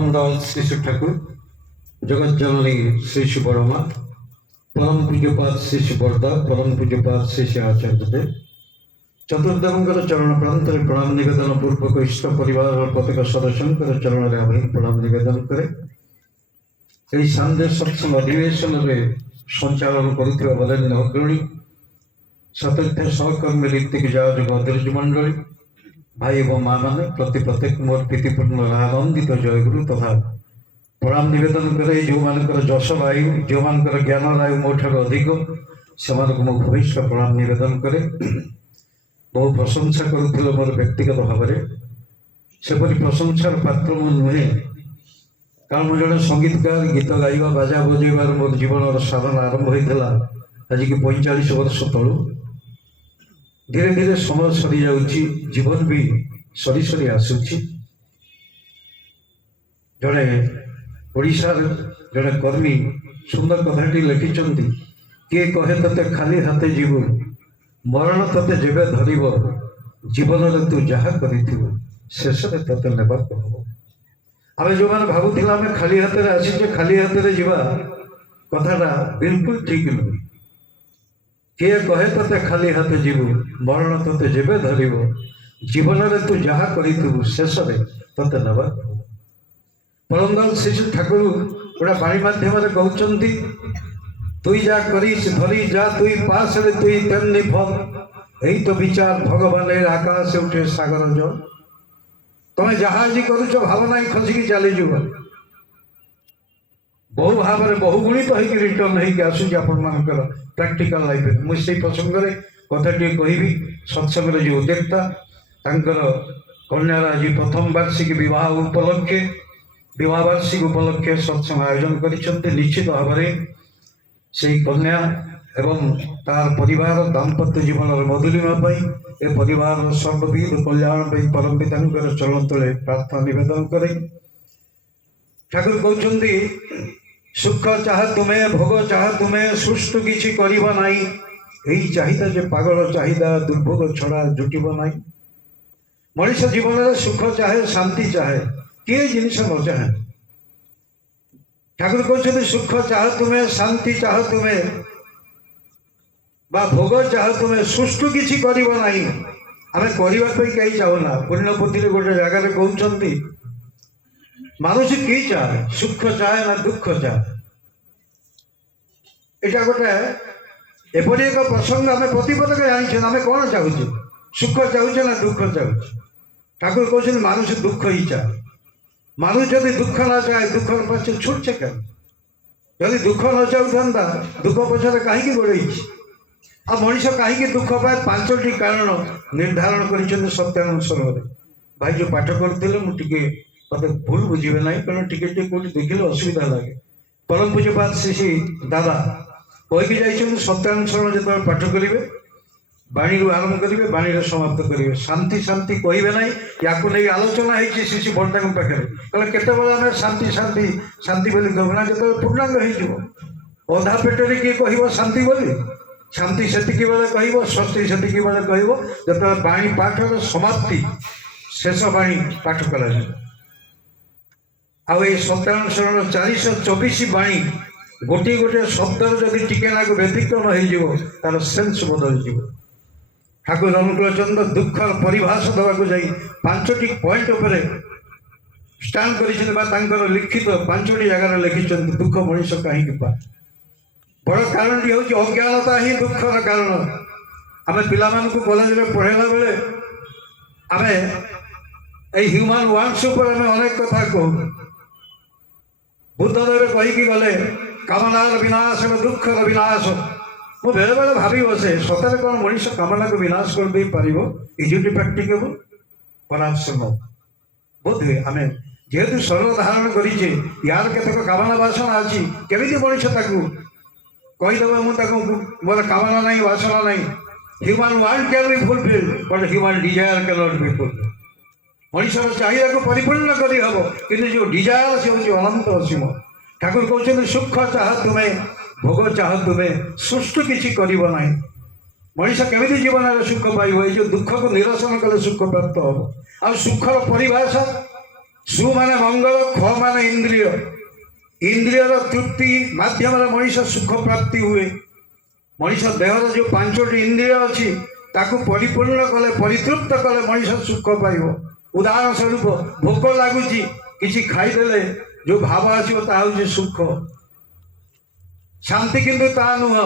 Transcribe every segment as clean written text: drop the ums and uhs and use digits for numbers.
परम दयाल श्री श्री ठाकुर जगत जननी श्री श्री बड़मा परम पूज्यपाद श्री श्री बरदा परम पूज्यपाद श्री श्री आचार्य देव चतुर्देवंकर चरण प्रांत प्रणाम निवेदन पूर्वक इष्ट परिवार और प्रत्येक सदस्यों चरण में आभारी प्रणाम निवेदन करे सन्धे सत्संग अधिवेशन में संचालन करुवा बरेण्य अग्रणी सतथ्य सहकर्मी ऋत्विक जयजुग अधीर्ज मंडली भाई एवं माँ मैंने प्रत्येक मोर प्रीतिपूर्ण आनंदित जयगुरु तथा प्रणाम निवेदन करे जो मानकर जश आयु जो मानकर ज्ञान आयु मो ठार अधिक से मो भविष्य प्रणाम निवेदन करे बहु प्रशंसा करुले मोर व्यक्तिगत भाव में सेपरी प्रशंसार पात्र मु नुहे कारण मुझे जड़े संगीतकार गीत गाइबा बाजा बजेबार मोर जीवन साधना आरंभ होता आज की 45 वर्ष तलू धीरे धीरे समय सरी जाऊँगी जीवन भी सरी सरी आसूची जड़े ओडिशार जड़े कर्मी सुंदर कथाटी लिखिं किए कहे ते खाली हाथे जीवु मरण ते जेबे धरिब जीवन में तू जहाँ करिथिबु शेष में ते नेबाक हब आमे जो मैंने भावुला आम खाली हाथ में आसीचे खाली हाथ में जीवा कथाटा बिल्कुल ठीक नुहे किए कहे ते खाली हाथ जीवु मरण ते जेबे धरिब जीवन में तू जहाँ करिथिबु शेष में ते नेबाक हब परम दयाल श्री श्री ठाकुर गोटा बाणी मध्यम कहते तुई जा करीस धरी जा तुई पास रे तुई तेमनी फल यही तो विचार भगवान आकाश उठे सागर जल तुम्हें जहाँ आज करुच भावना ही खसिकी चलीज बहु भाव में बहुगुणित तो होकर रिटर्न होकर आसूँ आपण प्राक्टिकल लाइफ में मुझे प्रसंग में कथाटी कहि सत्संग जो उद्योक्ता कन्यार आज प्रथम वार्षिक विवाह उपलक्षे विवाह वार्षिक उपलक्षे सत्संग आयोजन कर निश्चित भाव में से कन्या एवं तार परिवार दाम्पत्य जीवन मधुरिमा ए परिवार सर्वविध कल्याण परम पिता चरण तले प्रार्थना निवेदन करे ठाकुर कहते सुख चाह तुम्हें भोग चाह तुम्हें सुष्टु किसी करिबा नाई यही चाहिदा जे पागल चाहिदा दुर्भोग छड़ा जुटिब नाई मनुष्य जीवन में सुख चाहे शांति चाहे किए जिनिस न चाहे ठाकुर कहते सुख चाह तुम्हें शांति चाह तुम्हें बा भोग चाह तुम्हें सुष्टु किसी करिब नाही आमे करने कहीं चाहूना पुण्यपुथी गोटे जगह कहते मानुष कि चाहे सुख चाहे ना दुख चाहे यहाँ गोटे एपरी एक प्रसंग आम प्रतिपदक जानी आम कौन चाहूँ सुख चाहूचे ना दुख चाहूँ ठाकुर कहते मानुष दुख ही चाहे मानुष जदि दुख ना चाहे दुख पछे छुटचे क्या जदि दुख न चाहता दुख पछे कहीं गोड़े आ मनीष कहीं दुख पाए 5टी कारण निर्धारण कर सत्यानुसर भाई जो पाठ करते मुझे मत भूल बुझे ना कारण टिके कौट देखिले असुविधा लगे परम पूज्यपाद श्री श्री दादा कहीकि जाइए सत्यानुसरण जो पाठ करेंगे बाणी आरंभ करेंगे बाणी समाप्त करेंगे शांति शांति कहे ना या नहीं आलोचना होती श्री श्री बड़ता पाखे कहले केतबेले आम शांति शांति शांति बोली कहूँ ना जो पूर्णांग हो अधा पेटर किए कह शांति बोली शांति सेतिकी बेले कह स्वस्ति सेतिकी बेले कह जो बाणी पाठर समाप्ति शेष बाणी पाठ करा आई सत्यानुसरण 424 बाणी गोटे गोटे शब्दर जदि टिके ना व्यतिक्रम हो तार सेन्स बदल जीव ठाकुर अनुकूल चंद्र दुखर परिभाषा देवाक जाई 5टी पॉइंट उपर स्टांड कर लिखित 5टी जगार लिखिं दुख मनीष कहीं पा बड़ कारण टी हूँ अज्ञानता ही दुखर कारण आम पिला कॉलेज में पढ़ेला बेले आम ह्यूमान वांस पर आम अनेक कथा कहूँ बुद्धदेव कहीकि गले कामनार विनाश दुखर विनाश मु बेले बेले भावी बसे सतरे कौन मनीष कामना को विनाश कर दे पार is it practicable perhaps no बोध हुए आम जेहेतु शरीर धारण करें यार केतक कामना बासना अच्छी केमी मनीष कहीदेव मुझे मोर कामना नहीं वासना नहीं human want can be fulfil but human desire can not be fulfil मनुष्य चाहिदा को परिपूर्ण कर हम कि जो डिजायर से हूँ अनंत असीम ठाकुर कहते सुख चाह तुम्हें भोग चाह तुम्हें सुष्टु किसी करिब ना मनीष केमी जीवन में सुख पाइब ये दुख को निरसन कले सुख प्राप्त हम आ सुखर परिभाषा सु माने मंगल, ख माने इंद्रिय। इंद्रियर तृप्ति माध्यम मनीष सुख प्राप्ति हुए। मनीष देहर जो पांचटी इंद्रिय अच्छी ताकू परिपूर्ण कले परितृप्त कले मनीष सुख पाइब। उदाहरण स्वरूप भोक लगुच किसी खाईदे जो भाव आसो सुख। शांति किंतु ता नुह।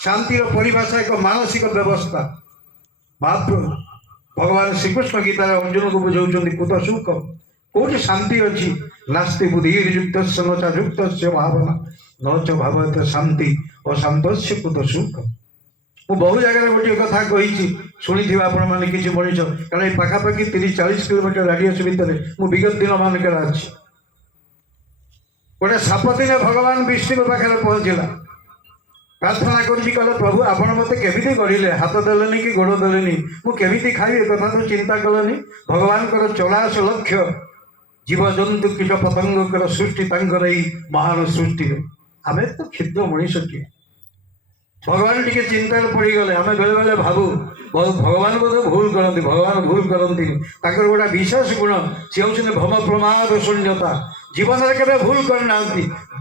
शांतिर परिभाषा एक मानसिक व्यवस्था। महाप्रभु भगवान श्रीकृष्ण गीतार अर्जुन को बुझाऊँ कुत सुख कौट शांति अच्छी। नास्ति बुद्धिर्युक्त न च युक्त भावना न च भावत शांति अशांत कुत सुख। मु बहु जगह गोटे कथा कही शुणी आपण मैंने किसी मनीष कारण ये पाखापाखि 30-40 किलोमीटर रेडियस भितर मु विगत दिन मानक अच्छी। गोटे साप दिने भगवान विष्णु पाखे पहुँचला प्रार्थना कर प्रभु आपण मत केमी गढ़ले हाथ देलेनि कि गोड़ देलेनि मुझे खाई कथा तो चिंता कलनि। भगवान 84 लक्ष जीव जंतु कीट पतंग सृष्टि महान सृष्टि आम तो क्षुद्र मनीष किए। भगवान टी चिंता पड़ गले आम बेले बेले भावु भगवान बोधे भूल करती। भगवान भूल करती गोटा विशेष गुण सी हूँ भम प्रमाद शून्यता। जीवन में केवे भूल करना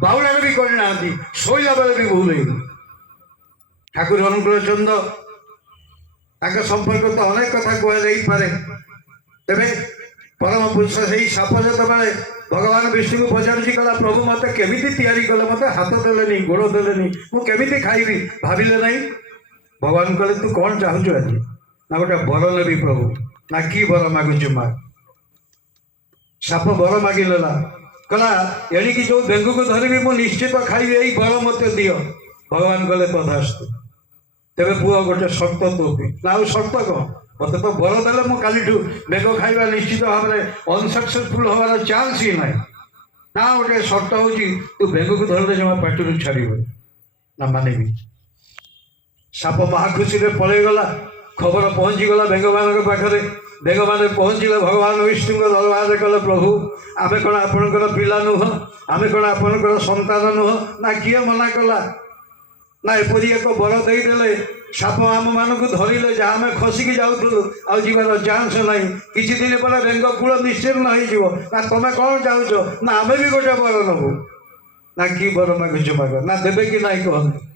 बाउला भी करना शोला बेले भी भूल है। ठाकुर अनुकूल चंद संपर्क तो अनेक कथा कहुपे तेरे परम पुरुष से साप जो भगवान विष्णु को पचारुची कला प्रभु मत केमी तैयारी कले मत हाथ देलेनि गोड़ देलेनि मुझे खाइबी भाविले ना। भगवान कहले तू कौन चाहूँ आज ना गोटे वर नेबी प्रभु ना कि वर मागुच माग। साप वर मागिला कहला एणिकी जो बेंगू को धरबी मु निश्चित खाइबी यही वर मत दियो। भगवान कहले तथास्तु तेरे पुआ गोटे शर्त तो ना शर्त कौन मत तो वर देले मु काली बेग खाइबा निश्चित भाव में अनसक्सेसफुल हमार चांस ही ना। ना गोटे शर्त हूँ तू बेग को धरले जमा पार्टी छाड़ ना मानवी। साप महाखुशी पलैगला खबर पहुँचीगला बेग मान पाखे। बेग मैंने पहुँचले भगवान विष्णु दरबार कले प्रभु आम कौन आपणकर पिला नुह आम कौन आपणकर संतान नुह ना किए मना कला ना एपरी एक वर देदेले साप आम मानक धरले जहाँ आम खसिकी जाऊँ आर चांस ना। किसी दिन पर बेंग कूल निश्चिन्न हो तुम कौन चाहूच ना आम भी गोटे वर नबू ना कि वर मागुच माग ना देवे कि ना कहते।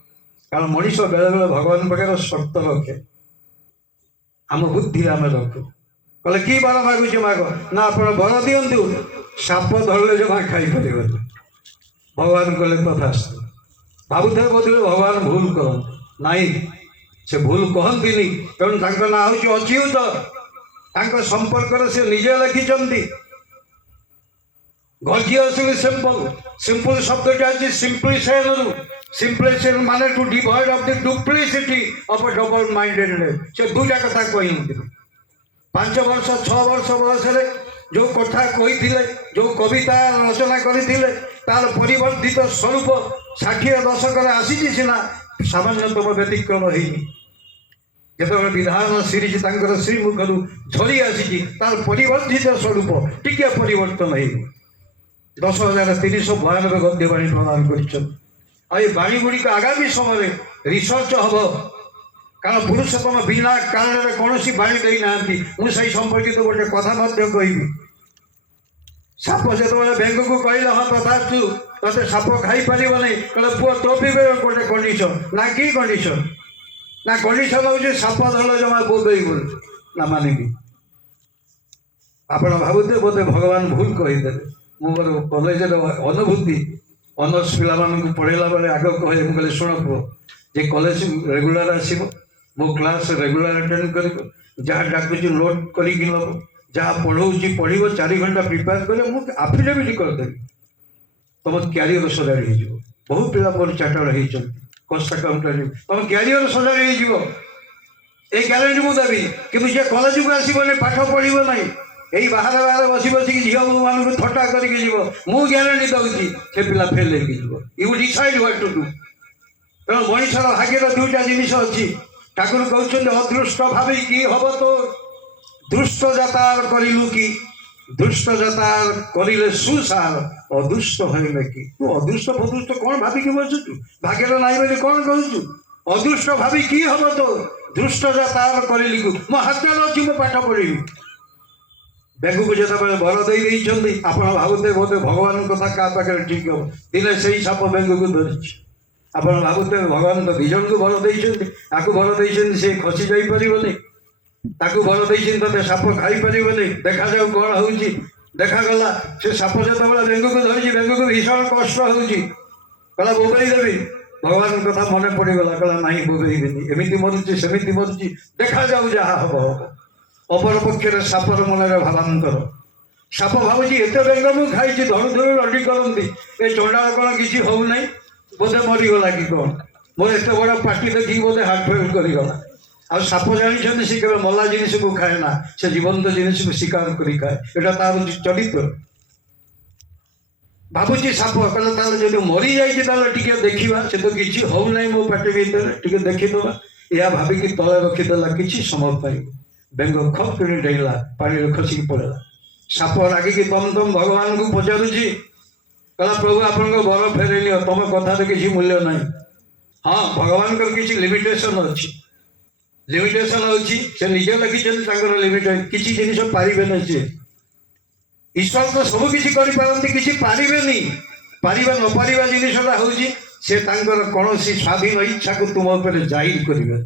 कारण मनीष बेले बेले भगवान पाखे शर्त रखे आम बुद्धि आम रखु कहले कि वर मागुच माग ना आप वर दिंतु साप धरले जमा खाई पारे। भगवान कहले तथास्तु। भावुथे बोधे भगवान भूल करते नाई से भूल कहती कारण ना हूँ अच्युत संपर्क से निजे लिखिं गर्जियसली सिंपल सिंपल शब्द सिंप्लिसेशन सिंप्लिसेशन माने to devoid of the duplicity of a double mindedness. से दुटा कथा कहते 5 वर्ष 6 वर्ष बयस जो कथा कही जो कविता रचना करते तार परिवर्तित स्वरूप 60 दशक आसी सीना सामान्यतम व्यतिक्रम होनी जो विधान सीरीज श्रीमुखर झरी आसी तार परिवर्तित स्वरूप टिके परिवर्तन हो 10,392 गद्य बाणी प्रदान कर बाणी गुड़िक आगामी समय रिसर्च हम कारण पुरुषोत्तम बिना कारण कौन बाणी देना मुझे संपर्कित गोटे कथा कहि साप जो बेंग को कहले हाँ तथास्तु ते साप खाई पार नहीं कहले पुआ तो भी गोटे कंडीशन ना कि कंडीशन ना कंडीशन हूँ साप धरले जमा बोधे ना मानिबी। आप भावुते बोधे भगवान भूल कहीदे मोर कलेज अनुभूति ऑनर्स पिला पढ़ेला बेले आग कहे मुझे शुण पुओ जे कॉलेज रेगुलर आसो मो क्लास रेगुलर अटेंड कर जहाँ डाकुच नोट करी नब जहाँ पढ़ाऊँगी पढ़ 4 घंटा प्रिपेयर कर आफिडेविट करदेवी तुम क्यारियर सजाड़ी हो। बहुत पिला मोर चार्टर्ड होती कस्ट अकाउंटेंट तुम क्यारियर सजाड़ी हो ये ग्यारंटी मुझे देवी कि कलेज को आसबनी पाठ पढ़ ना यही बाहर बाहर बस बस झील मान थट्टा करके मु ग्यारंटी दूसरी से पिला fail you decide what to do. तेणु मनीषर भाग्यर 2टा जिनिस अच्छी ठाकुर कहते अदृष्ट भावी कि हम तो दुष्ट जातार करू कि दुष्ट जातार करे सुसार अदृष्ट है कि तू अदृष्ट फदृष्ट कौन भाविक बसुचु भाग्यर नाई बोली कौन कहूँ अदृष्ट भावी कि हम तो दुष्ट जातार करू मो हाथ अच्छी मो पाठ पढ़ी ବେଙ୍ଗକୁ ଯେତେବେଳେ ବର ଦେଇଛନ୍ତି ଆପଣ ଭାବୁଥିବେ ବୋଧେ ଭଗବାନଙ୍କ କଥା କାହା ପାଖରେ ଠିକ୍ ହେବ, ଦିନେ ସେଇ ସାପ ବେଙ୍ଗକୁ ଧରିଛି। ଆପଣ ଭାବୁଥିବେ ଭଗବାନ ତ ଦୁଇ ଜଣଙ୍କୁ ବର ଦେଇଛନ୍ତି, ତାକୁ ବର ଦେଇଛନ୍ତି ସେ ଖସି ଯାଇପାରିବନି, ତାକୁ ବର ଦେଇଛନ୍ତି ତତେ ସାପ ଖାଇପାରିବନି, ଦେଖାଯାଉ କ'ଣ ହେଉଛି। ଦେଖାଗଲା ସେ ସାପ ଯେତେବେଳେ ବେଙ୍ଗକୁ ଧରିଛି, ବେଙ୍ଗକୁ ଭୀଷଣ କଷ୍ଟ ହେଉଛି, କହିଲା ବୋବେଇ ଦେବି। ଭଗବାନଙ୍କ କଥା ମନେ ପଡ଼ିଗଲା, କହିଲା ନାହିଁ ବୋବେଇବିନି, ଏମିତି ମରୁଛି ସେମିତି ମରୁଛି, ଦେଖାଯାଉ ଯାହା ହବ ହବ। ଅପର ପକ୍ଷରେ ସାପର ମନରେ ଭାବାନ୍ତର। ସାପ ଭାବୁଛି ଏତେ ବେଙ୍ଗ ମୁଁ ଖାଇଛି, ଧରୁ ଧରୁ ରଡ଼ି କରନ୍ତି, ଏ ଚଣ୍ଡାଳ କ'ଣ କିଛି ହଉନାହିଁ, ବୋଧେ ମରିଗଲା କି କ'ଣ, ମୋର ଏତେ ବଡ଼ ପାଟି ଦେଖିକି ବୋଧେ ହାର୍ଟ ଫେଲ୍ କରିଗଲା। ଆଉ ସାପ ଜାଣିଛନ୍ତି ସେ କେବେ ମଲା ଜିନିଷକୁ ଖାଏ ନା, ସେ ଜୀବନ୍ତ ଜିନିଷକୁ ଶିକାର କରି ଖାଏ, ଏଇଟା ତାର ଚରିତ୍ର। ଭାବୁଛି ସାପ, କହିଲା ତାହେଲେ ଯଦି ମରିଯାଇଛି ତାହେଲେ ଟିକେ ଦେଖିବା, ସେ ତ କିଛି ହଉନାହିଁ ମୋ ପାଟି ଭିତରେ, ଟିକେ ଦେଖିଦେବା। ଏହା ଭାବିକି ତଳେ ରଖିଦେଲା କିଛି ସମୟ ପାଇଁ। ବେଙ୍ଗ ଖପ୍ କିଣି ଡେଇଁଲା, ପାଣିରେ ଖସିକି ପଳେଇଲା। ସାପ ରାଗିକି ତମ ଭଗବାନଙ୍କୁ ପଚାରୁଛି, କହିଲା ପ୍ରଭୁ ଆପଣଙ୍କ ବର ଫେରେଇ ନିଅ, ତମ କଥାରେ କିଛି ମୂଲ୍ୟ ନାହିଁ। ହଁ, ଭଗବାନଙ୍କର କିଛି ଲିମିଟେସନ୍ ଅଛି, ଲିମିଟେସନ୍ ଅଛି, ସେ ନିଜେ ଲେଖିଛନ୍ତି ତାଙ୍କର ଲିମିଟେସନ୍, କିଛି ଜିନିଷ ପାରିବେନି ସିଏ। ଈଶ୍ୱର ତ ସବୁ କିଛି କରିପାରନ୍ତି, କିଛି ପାରିବେନି। ପାରିବା ନ ପାରିବା ଜିନିଷଟା ହେଉଛି ସେ ତାଙ୍କର କୌଣସି ସ୍ୱାଧୀନ ଇଚ୍ଛାକୁ ତୁମ ଉପରେ ଜାହିର କରିବେ।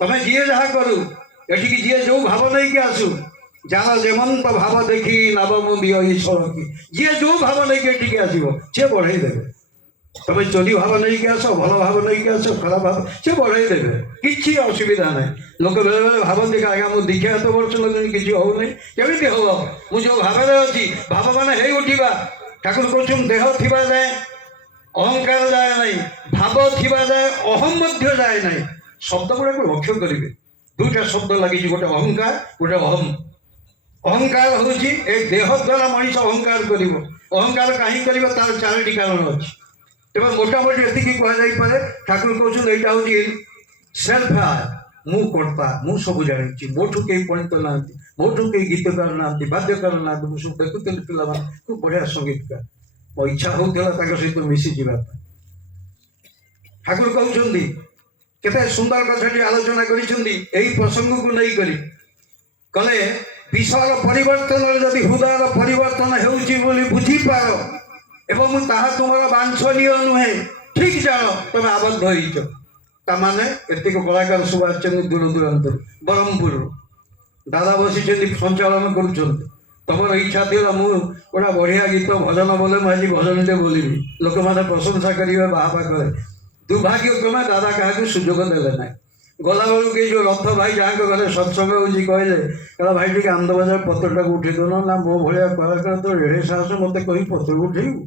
ତମେ ଯିଏ ଯାହା କରୁ, ଏଠିକି ଯିଏ ଯୋଉ ଭାବ ନେଇକି ଆସୁ, ଯାହାର ଯେମନ୍ତ ଭାବ ଦେଖି ନବ ମୁଁ ଦିଅ ଈଶ୍ୱର କି, ଯିଏ ଯୋଉ ଭାବ ନେଇକି ଏଠିକି ଆସିବ ସିଏ ବଢ଼େଇ ଦେବେ। ତମେ ଚୋରି ଭାବ ନେଇକି ଆସ, ଭଲ ଭାବ ନେଇକି ଆସ, ଖରାପ ଭାବ, ସେ ବଢ଼େଇ ଦେବେ, କିଛି ଅସୁବିଧା ନାହିଁ। ଲୋକ ବେଳେବେଳେ ଭାବନ୍ତି କି ଆଜ୍ଞା ମୁଁ ଦୀକ୍ଷା ଏତେ ବର୍ଷ ନେଲିଣି କିଛି ହଉନି, କେମିତି ହବ, ମୁଁ ଯୋଉ ଭାବରେ ଅଛି, ଭାବ ମାନେ ହେଇ ଉଠିବା। ଠାକୁର କହୁଛନ୍ତି ଦେହ ଥିବା ଯାଏ ଅହଙ୍କାର ଯାଏ ନାହିଁ, ଭାବ ଥିବା ଯାଏ ଅହମ ମଧ୍ୟ ଯାଏ ନାହିଁ। ଶବ୍ଦ ଗୁଡ଼ାକୁ ଲକ୍ଷ୍ୟ କରିବେ, ଦୁଇଟା ଶବ୍ଦ ଲାଗିଛି, ଗୋଟେ ଅହଙ୍କାର, ଗୋଟେ ଅହମ। ଅହଙ୍କାର ହେଉଛି ଏ ଦେହ ଦ୍ୱାରା ମଣିଷ ଅହଙ୍କାର କରିବ। ଅହଙ୍କାର କାହିଁକି କରିବ, ତାର ଚାରୋଟି କାରଣ ଅଛି। ତେବେ ମୋଟାମୋଟି ଏତିକି କୁହାଯାଇପାରେ, ଠାକୁର କହୁଛନ୍ତି ଏଇଟା ହେଉଛି ସେଲ୍ଫ ଆୟ, ମୁଁ କର୍ତ୍ତା, ମୁଁ ସବୁ ଜାଣିଛି, ମୋଠୁ କେହି ପଣ୍ଡିତ ନାହାନ୍ତି, ମୋଠୁ କେହି ଗୀତକାର ନାହାନ୍ତି, ବାଦ୍ୟକାର ନାହାନ୍ତି। ମୁଁ ସବୁ ଦେଖୁଥିଲି ପିଲାମାନେ ଖୁବ୍ ବଢ଼ିଆ ସଙ୍ଗୀତକାର, ମୋ ଇଚ୍ଛା ହେଉଥିଲା ତାଙ୍କ ସହିତ ମିଶିଯିବା ପାଇଁ। ଠାକୁର କହୁଛନ୍ତି କେତେ ସୁନ୍ଦର କଥାଟି ଆଲୋଚନା କରିଛନ୍ତି ଏହି ପ୍ରସଙ୍ଗକୁ ନେଇକରି। କଲେ ବିଷୟର ପରିବର୍ତ୍ତନରେ ଯଦି ହୃଦୟର ପରିବର୍ତ୍ତନ ହେଉଛି ବୋଲି ବୁଝିପାର ଏବଂ ତାହା ତୁମର ବାଞ୍ଛନୀୟ ନୁହେଁ, ଠିକ୍ ଜାଣ ତମେ ଆବଦ୍ଧ ହେଇଛ। ତାମାନେ ଏତିକି କଳାକାର ସବୁ ଆସିଛନ୍ତି ଦୂର ଦୂରାନ୍ତରୁ, ବ୍ରହ୍ମପୁରରୁ ଦାଦା ବସିଛନ୍ତି ସଞ୍ଚାଳନ କରୁଛନ୍ତି। ତମର ଇଚ୍ଛା ଥିଲା ମୁଁ ଗୋଟେ ବଢ଼ିଆ ଗୀତ ଭଜନ ବୋଲେ, ମୁଁ ଆଜି ଭଜନଟେ ବୋଲିବି, ଲୋକମାନେ ପ୍ରଶଂସା କରିବେ, ବାହାବା କରେ। ଦୁର୍ଭାଗ୍ୟକ୍ରମେ ଦାଦା କାହାକୁ ସୁଯୋଗ ଦେଲେ ନାହିଁ। ଗଲାବେଳକୁ ଏଇ ଯେଉଁ ରଥ ଭାଇ ଯାହାଙ୍କ ଘରେ ସତ୍ସଙ୍ଗ ହେଉଛି କହିଲେ, କହିଲା ଭାଇ ଟିକେ ଆନନ୍ଦବାଜାର ପତ୍ରଟାକୁ ଉଠେଇ ଦେଉନ ନା, ମୋ ଭଳିଆ କଳାକାର ତ ଏଡ଼େ ସାହସ ମୋତେ କହି ପତ୍ରକୁ ଉଠେଇବୁ।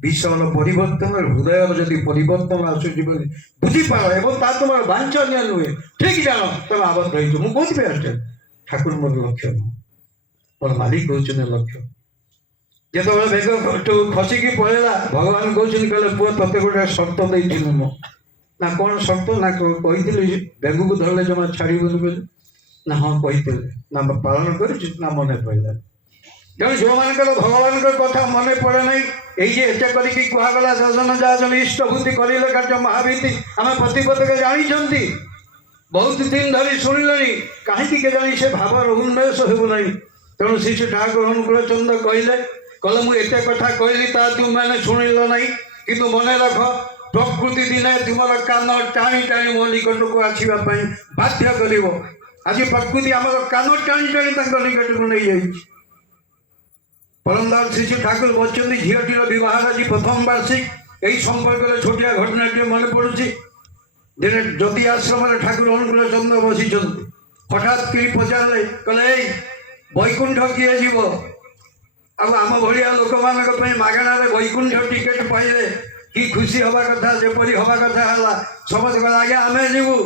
ବିଷୟର ପରିବର୍ତ୍ତନରେ ହୃଦୟର ଯଦି ପରିବର୍ତ୍ତନ ଆସୁଛି ବୋଲି ବୁଝିପାର ଏବଂ ତା ତୁମର ବାଞ୍ଛନୀୟ ନୁହେଁ, ଠିକ୍ ଜାଣ ତମେ ଆବଦ୍ଧ ହେଇଛ। ମୁଁ କୋଉଥିପାଇଁ ଆସିଛି, ଠାକୁର ମୋର ଲକ୍ଷ୍ୟ ନୁହଁ, ମୋର ମାଲିକ ହେଉଛନ୍ତି ଲକ୍ଷ୍ୟ। ଯେତେବେଳେ ବେଗ ଖସିକି ପଳେଇଲା, ଭଗବାନ କହୁଛନ୍ତି, କହିଲେ ପୁଅ ତତେ ଗୋଟେ ସର୍ତ୍ତ ଦେଇଥିଲି ମୁଁ। ନା କ'ଣ ସର୍ତ୍ତ, ନା କହିଥିଲି ବେଙ୍ଗକୁ ଧରିଲେ ଜମା ଛାଡ଼ିବନି ବୋଲି। ନା ହଁ କହିଥିଲେ, ନା ପାଳନ କରିଛୁ, ନା ମନେ ପଡ଼ିଲାନି। ତେଣୁ ଯେଉଁମାନଙ୍କର ଭଗବାନଙ୍କ କଥା ମନେ ପଡ଼େ ନାହିଁ, ଏଇ ଯେ ଏତେ କରିକି କୁହାଗଲା ଦର୍ଶନ ଯାଜନ ଇଷ୍ଟଭୂତି କରିଲେ କାର୍ଯ୍ୟ ମହାବୀତି, ଆମେ ପ୍ରତିପଦକ ଜାଣିଛନ୍ତି, ବହୁତ ଦିନ ଧରି ଶୁଣିଲେଣି, କାହିଁକି କେଜାଣି ସେ ଭାବର ଉନ୍ମେଷ ହେଉନାହିଁ। ତେଣୁ ଶିଶୁ ଠାକୁର ଅନୁକୂଳ ଚନ୍ଦ୍ର କହିଲେ, କହିଲେ ମୁଁ ଏତେ କଥା କହିଲି ତା ତୁମମାନେ ଶୁଣିଲ ନାହିଁ, କିନ୍ତୁ ମନେ ରଖ ପ୍ରକୃତି ଦିନେ ତୁମର କାନ ଟାଣି ଟାଣି ମୋ ନିକଟକୁ ଆସିବା ପାଇଁ ବାଧ୍ୟ କରିବ। ଆଜି ପ୍ରକୃତି ଆମର କାନ ଟାଣି ଟାଣି ତାଙ୍କ ନିକଟକୁ ନେଇଯାଇଛି। ପରମଦାସ ଶିଶୁ ଠାକୁର ବସିଛନ୍ତି, ଝିଅଟିର ବିବାହର ଆଜି ପ୍ରଥମ ବାର୍ଷିକ। ଏହି ସମ୍ପର୍କରେ ଛୋଟିଆ ଘଟଣାଟିଏ ମନେ ପଡ଼ୁଛି। ଦିନେ ଜ୍ୟୋତି ଆଶ୍ରମରେ ଠାକୁର ଅନୁକୂଳ ଚନ୍ଦ୍ର ବସିଛନ୍ତି। ହଠାତ୍ କିରି ପଚାରିଲେ, କହିଲେ ଏଇ ବୈକୁଣ୍ଠ କିଏ ଯିବ? ଆଉ ଆମ ଭଳିଆ ଲୋକମାନଙ୍କ ପାଇଁ ମାଗଣାରେ ବୈକୁଣ୍ଠ ଟିକେଟ ପାଇଲେ କି ଖୁସି ହେବା କଥା, ଯେପରି ହେବା କଥା ହେଲା। ସମସ୍ତେ କହିଲେ ଆଜ୍ଞା ଆମେ ଯିବୁ।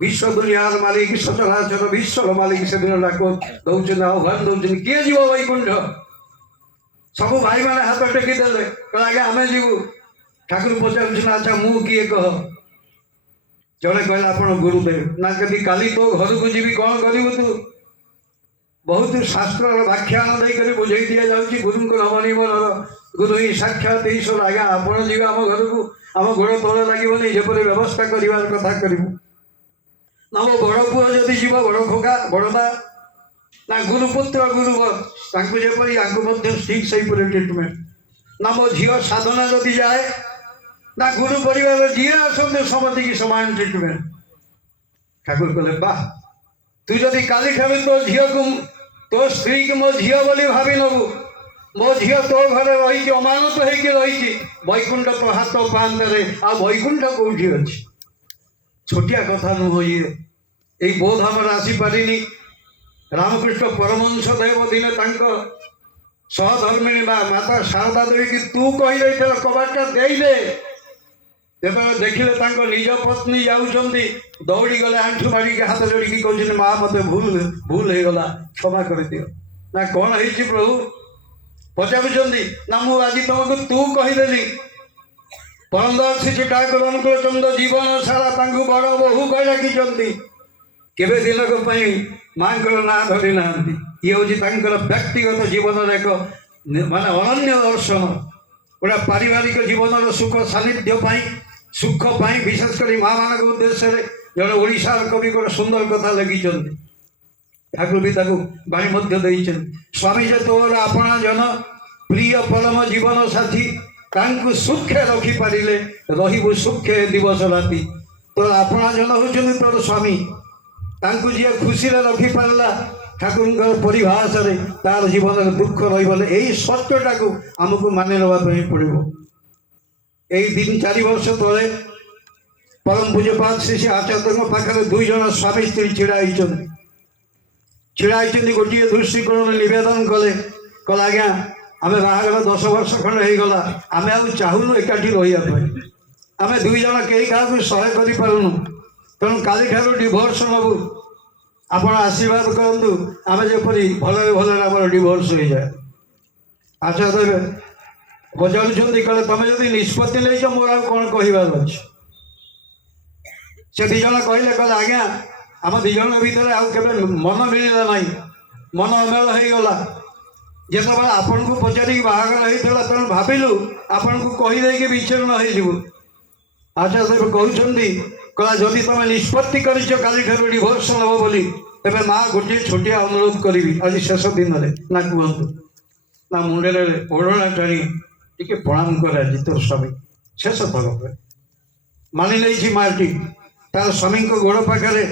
ବିଶ୍ୱ ଦୁନିଆର ମାଲିକ, ସଚରାଚର ବିଶ୍ୱର ମାଲିକ ସେଦିନ ଡାକ ଦଉଛନ୍ତି, ଆହ୍ୱାନ ଦଉଛନ୍ତି, କିଏ ଯିବ ବୈକୁଣ୍ଠ? ସବୁ ଭାଇମାନେ ହାତ ଟେକି ଦେଲେ, କହିଲେ ଆଜ୍ଞା ଆମେ ଯିବୁ। ଠାକୁର ପଚାରୁଛନ୍ତି, ଆଚ୍ଛା ମୁଁ କିଏ କହ? ଜଣେ କହିଲେ ଆପଣ ଗୁରୁଦେବ। ନା ଯଦି କାଲି ତୋ ଘରକୁ ଯିବି କ'ଣ କରିବୁ ତୁ? ବହୁତ ଶାସ୍ତ୍ରର ବ୍ୟାଖ୍ୟାନ ଦେଇକରି ବୁଝେଇ ଦିଆଯାଉଛି, ଗୁରୁଙ୍କ ନବନିବନର ଗୁରୁ ହିଁ ସାକ୍ଷାତ ଈଶ୍ୱର। ଆଜ୍ଞା ଆପଣ ଯିବେ ଆମ ଘରକୁ, ଆମ ଗୋଡ଼ ତଳେ ଲାଗିବନି, ଯେପରି ବ୍ୟବସ୍ଥା କରିବାର କଥା କରିବୁ। ନା ମୋ ବଡ଼ ପୁଅ ଯଦି ଯିବ, ବଡ଼ ଖୋକା ବଡ଼ଦା, ନା ଗୁରୁପୁତ୍ର ଗୁରୁବର ତାଙ୍କୁ ଯେପରି ଆଙ୍କୁ ମଧ୍ୟ ଠିକ୍ ସେହିପରି ଟ୍ରିଟମେଣ୍ଟ। ନା ମୋ ଝିଅ ସାଧନା ଯଦି ଯାଏ ନା ଗୁରୁ ପରିବାର ଯିଏ ଆସନ୍ତୁ ସମସ୍ତଙ୍କୁ ସମାନ ଟ୍ରିଟମେଣ୍ଟ। ଠାକୁର କହିଲେ ବାହ, ତୁ ଯଦି କାଲିଠାରୁ ତୋ ଝିଅକୁ ତୋ ସ୍ତ୍ରୀକୁ ମୋ ଝିଅ ବୋଲି ଭାବି ନେବୁ, ମୋ ଝିଅ ତୋ ଘରେ ରହିଛି ଅମାନତ ହେଇକି ରହିଛି, ବୈକୁଣ୍ଠ ହାତ ପାହାନ୍ତରେ, ଆଉ ବୈକୁଣ୍ଠ କୋଉଠି ଅଛି? ଛୋଟିଆ କଥା ନୁହଁ ଇଏ। ଏଇ ବୋଧ ଆମର ଆସିପାରିନି। ରାମକୃଷ୍ଣ ପରମହଂସ ଦେବ ଦିନେ ତାଙ୍କ ସହଧର୍ମିଣୀ ବା ମାତା ଶାରଦା ଦେବୀକି ତୁ କହିଦେଇଥିଲେ କବାଟଟା ଦେଇଦେ। ଯେତେବେଳେ ଦେଖିଲେ ତାଙ୍କ ନିଜ ପତ୍ନୀ ଯାଉଛନ୍ତି, ଦୌଡ଼ି ଗଲେ ଆଣ୍ଠୁ ମାରିକି ହାତ ଯୋଡ଼ିକି କହୁଛନ୍ତି ମା ମୋତେ ଭୁଲ ହେଇଗଲା, କ୍ଷମା କରିଦିଅ। ନା କ'ଣ ହେଇଛି ପ୍ରଭୁ ପଚାରୁଛନ୍ତି? ନା ମୁଁ ଆଜି ତମକୁ ତୁ କହିଦେଲି। ପରମଦର୍ଶୀ ଠାକୁର ଅନୁକୂଳ ଚନ୍ଦ୍ର ଜୀବନ ସାରା ତାଙ୍କୁ ବଡ଼ ବୋହୂ କହି ଡାକିଛନ୍ତି, କେବେ ଦିନକ ପାଇଁ ମାଙ୍କର ନାଁ ଧରି ନାହାନ୍ତି। ଇଏ ହେଉଛି ତାଙ୍କର ବ୍ୟକ୍ତିଗତ ଜୀବନର ଏକ ମାନେ ଅନନ୍ୟ ଦର୍ଶନ। ଗୋଟା ପାରିବାରିକ ଜୀବନର ସୁଖ ସାନ୍ନିଧ୍ୟ ପାଇଁ, ସୁଖ ପାଇଁ, ବିଶେଷ କରି ମା ମାନଙ୍କ ଉଦ୍ଦେଶ୍ୟରେ ଜଣେ ଓଡ଼ିଶାର କବି ଗୋଟେ ସୁନ୍ଦର କଥା ଲେଖିଛନ୍ତି। ଠାକୁର ବି ତାକୁ ବାଣୀ ମଧ୍ୟ ଦେଇଛନ୍ତି। ସ୍ୱାମୀ ଯେ ତୋର ଆପଣା ଜନ, ପ୍ରିୟ ପରମ ଜୀବନ ସାଥୀ, ତାଙ୍କୁ ସୁଖେ ରଖିପାରିଲେ ରହିବୁ ସୁଖେ ଦିବସ ରାତି। ତୋର ଆପଣା ଜନ ହେଉଛନ୍ତି ତୋର ସ୍ୱାମୀ, ତାଙ୍କୁ ଯିଏ ଖୁସିରେ ରଖିପାରିଲା ଠାକୁରଙ୍କର ପରିଭାଷାରେ ତାର ଜୀବନରେ ଦୁଃଖ ରହିବନି। ଏଇ ସତ୍ୟଟାକୁ ଆମକୁ ମାନି ନେବା ପାଇଁ ପଡ଼ିବ। ଏଇ 3-4 ବର୍ଷ ତଳେ ପରମ ପୂଜ୍ୟପାଦ ଶ୍ରୀ ଶ୍ରୀ ଆଚାର୍ଯ୍ୟଙ୍କ ପାଖରେ 2 ଜଣ ସ୍ୱାମୀ ସ୍ତ୍ରୀ ଛିଡ଼ା ହେଇଛନ୍ତି। ଗୋଟିଏ ଦୃଷ୍ଟିକୋଣରେ ନିବେଦନ କଲେ, କହିଲେ ଆଜ୍ଞା ଆମେ ବାହାଘର 10 ବର୍ଷ ଖଣ୍ଡେ ହେଇଗଲା, ଆମେ ଆଉ ଚାହୁଁନୁ ଏକାଠି ରହିବା ପାଇଁ। ଆମେ 2 ଜଣ କେହି କାହାକୁ ସହାୟ କରିପାରୁନୁ, ତେଣୁ କାଲିଠାରୁ ଡିଭୋର୍ସ ନେବୁ। ଆପଣ ଆଶୀର୍ବାଦ କରନ୍ତୁ ଆମେ ଯେପରି ଭଲରେ ଭଲରେ ଆମର ଡିଭୋର୍ସ ହେଇଯାଏ। ଆଚାର୍ଯ୍ୟ ଦେବେ ପଚାରୁଛନ୍ତି, କହିଲେ ତମେ ଯଦି ନିଷ୍ପତ୍ତି ନେଇଛ ମୋର ଆଉ କ'ଣ କହିବାର ଅଛି? ସେ 2 ଜଣ କହିଲେ, ଆଜ୍ଞା ଆମ 2 ଜଣ ଭିତରେ ଆଉ କେବେ ମନ ମିଳିଲା ନାହିଁ, ମନ ଅମେଳ ହେଇଗଲା। ଯେତେବେଳେ ଆପଣଙ୍କୁ ପଚାରିକି ବାହାଘର ହେଇଥିଲା ତେଣୁ ଭାବିଲୁ ଆପଣଙ୍କୁ କହିଦେଇକି ବିଚ୍ଛିନ୍ନ ହେଇଯିବୁ। ଆଚାର୍ଯ୍ୟ ଦେବ କହୁଛନ୍ତି, କହିଲା ଯଦି ତମେ ନିଷ୍ପତ୍ତି କରିଛ କାଲିଠାରୁ ଡିଭୋର୍ସ ନେବ ବୋଲି, ତେବେ ମା ଗୋଟିଏ ଛୋଟିଆ ଅନୁରୋଧ କରିବି ଆଜି ଶେଷ ଦିନରେ। ନା କୁହନ୍ତୁ? ନା ମୁଣ୍ଡରେ ଓଢ଼ଣା ଟାଣି ଟିକେ ପ୍ରଣାମ କରେ ଆଜି ତୋର ସ୍ୱାମୀ। ଶେଷ ଥର ମାନି ନେଇଛି ମାଟି, ତାର ସ୍ୱାମୀଙ୍କ ଗୋଡ଼ ପାଖରେ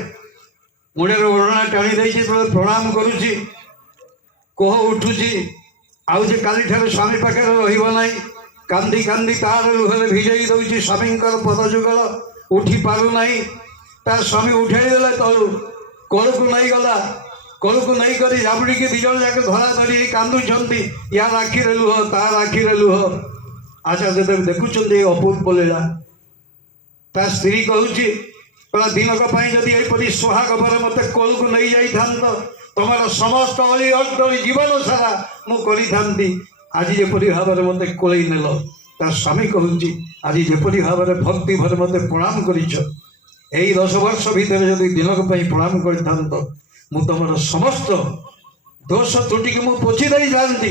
ମୁଣ୍ଡରେ ଓଢ଼ଣା ଟାଣି ଦେଇଛି, ଯେତେବେଳେ ପ୍ରଣାମ କରୁଛି କୋହ ଉଠୁଛି। ଆଉ ଯେ କାଲିଠାରୁ ସ୍ୱାମୀ ପାଖରେ ରହିବ ନାହିଁ। କାନ୍ଦି କାନ୍ଦି ତାର ଲୁହରେ ଭିଜେଇ ଦେଉଛି ସ୍ୱାମୀଙ୍କର ପଦଯୁଗଳ, ଉଠି ପାରୁନାହିଁ। ତା ସ୍ୱାମୀ ଉଠେଇ ଦେଲେ ତଳୁ, କୋଳକୁ ନେଇଗଲା। କୋଳକୁ ନେଇକରି ଜାବୁଡ଼ିକି 2 ଜଣ ଯାକ ଧରା ଧରି କାନ୍ଦୁଛନ୍ତି। ୟାର ଆଖିରେ ଲୁହ, ତାର ଆଖିରେ ଲୁହ। ଆଚାର୍ଯ୍ୟ ଦେବ ଦେଖୁଛନ୍ତି ଏ ଅପୂର୍ବ ଲୀଳା। ତା ସ୍ତ୍ରୀ କହୁଛି, କହିଲା ଦିନକ ପାଇଁ ଯଦି ଏହିପରି ସୁହାଗ ପରେ ମୋତେ କୋଳକୁ ନେଇଯାଇଥାନ୍ତ, ତମର ସମସ୍ତ ଅଳି ଅର୍ଦ୍ଦଳି ଜୀବନ ସାରା ମୁଁ କରିଥାନ୍ତି। ଆଜି ଯେପରି ଭାବରେ ମୋତେ କୋଳେଇ ନେଲ। ତା ସ୍ୱାମୀ କହୁଛି, ଆଜି ଯେପରି ଭାବରେ ଭକ୍ତି ଭରେ ମୋତେ ପ୍ରଣାମ କରିଛ, ଏଇ 10 ବର୍ଷ ଭିତରେ ଯଦି ଦିନକ ପାଇଁ ପ୍ରଣାମ କରିଥାନ୍ତ, ମୁଁ ତମର ସମସ୍ତ ଦୋଷ ତ୍ରୁଟିକୁ ମୁଁ ପୋଛି ଦେଇଥାନ୍ତି।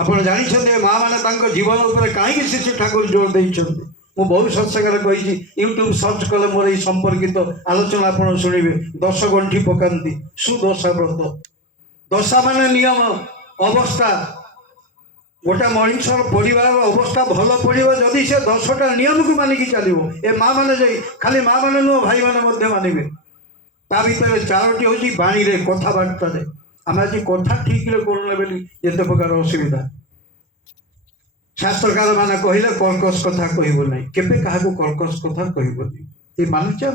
ଆପଣ ଜାଣିଛନ୍ତି ମା ମାନେ ତାଙ୍କ ଜୀବନ ଉପରେ କାହିଁକି ଶ୍ରୀ ଠାକୁର ଜୋର ଦେଇଛନ୍ତି? ମୁଁ ବହୁ ସତ୍ସଙ୍ଗରେ କହିଛି, ୟୁଟ୍ୟୁବ ସର୍ଚ୍ଚ କଲେ ମୋର ଏଇ ସମ୍ପର୍କିତ ଆଲୋଚନା ଆପଣ ଶୁଣିବେ। 10 ଗଣ୍ଠି ପକାନ୍ତି, ସୁଦଶା ବ୍ରତ। ଦଶା ମାନେ ନିୟମ, ଅବସ୍ଥା। ଗୋଟେ ମଣିଷର ପରିବାରର ଅବସ୍ଥା ଭଲ ପଡ଼ିବ ଯଦି ସେ 10ଟା ନିୟମକୁ ମାନିକି ଚାଲିବ। ଏ ମା ମାନେ ଯାଇ ଖାଲି ମା ମାନେ ନୁହଁ, ଭାଇମାନେ ମଧ୍ୟ ମାନିବେ। ତା ଭିତରେ 4ଟି ହେଉଛି ବାଣୀରେ, କଥାବାର୍ତ୍ତାରେ। ଆମେ ଆଜି କଥା ଠିକରେ କରୁନେ ବୋଲି ଯେତେ ପ୍ରକାର ଅସୁବିଧା। ଶାସ୍ତ୍ରକାର ମାନେ କହିଲେ କର୍କଶ କଥା କହିବ ନାହିଁ, କେବେ କାହାକୁ କର୍କଶ କଥା କହିବନି। ଏ ମାନୁଛେ